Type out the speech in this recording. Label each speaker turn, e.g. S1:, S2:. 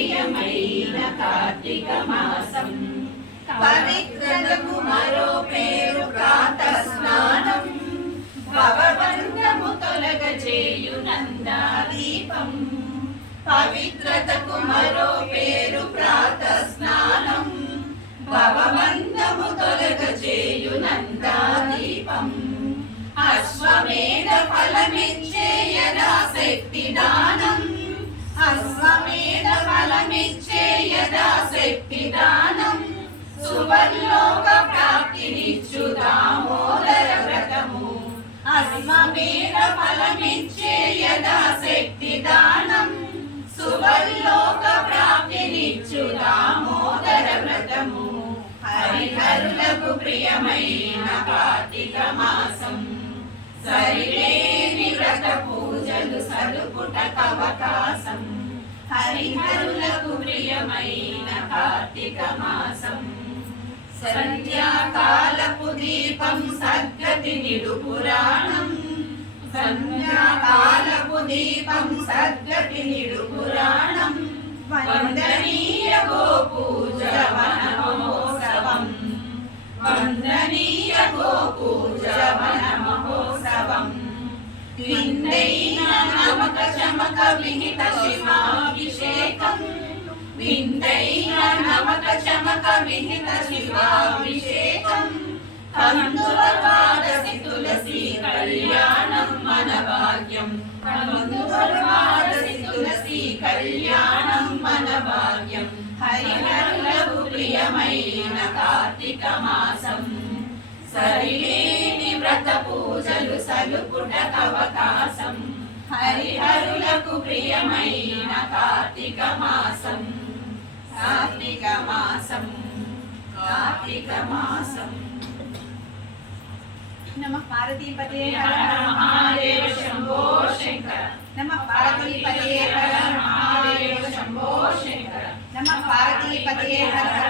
S1: ప్రియమైన కార్తీక మాసం. పవిత్రతకు మరో పేరు ప్రాత స్నానం. భవబంధము తొలగ చేయునందా దీపం పవిత్రతకు మరో పేరు ప్రాత స్నానం. భవబంధము తొలగ చేయునందా దీపం అశ్వమేధ ఫలమిచ్చే యథాశక్తి దానం అశ్వమేధ సువర్లోక ప్రాప్తినిచ్చు దామోదర వ్రతము అశ్వమేధ ఫలమిచ్చే యదా శక్తి దానం సువర్లోక ప్రాప్తినిచ్చు దామోదర వ్రతము హరిహరులకు ప్రియమైన కార్తీక మాసం సరిలేని వ్రత పూజలు సలుపుటకవకాశం హరిహరులకు ప్రియమైన కార్తీక మాసం దీపం సద్గతి నిడు పురాణం. సంధ్యాకాలపు దీపం సద్గతి నిడు పురాణం. వందనీయ గోపూజ వనమహోత్సవం. వందనీయ గోపూజ వనమహోత్సవం. విందైన నమక చమక విహిత శివాభిషేకం. విందైన నమక చమక విహిత శివాభిషేకం. కందువర్వాదసి తులసి కళ్యాణం మన భాగ్యం కందువర్వాదసి తులసి కళ్యాణం మన భాగ్యం హరిహరులకు ప్రియమైన కార్తీక మాసం. సరిలేని వ్రత పూజలు సలుపుటకవకాశం హరిహరులకు ప్రియమైన కార్తీక మాసం. కార్తీక మాసం. కార్తీక మాసం.
S2: नमः पार्वती
S1: पते हर महादेव शंभो शंकर।
S2: नमः पार्वती
S1: पते हर महादेव शंभो शंकर।
S2: नमः पार्वती पते हर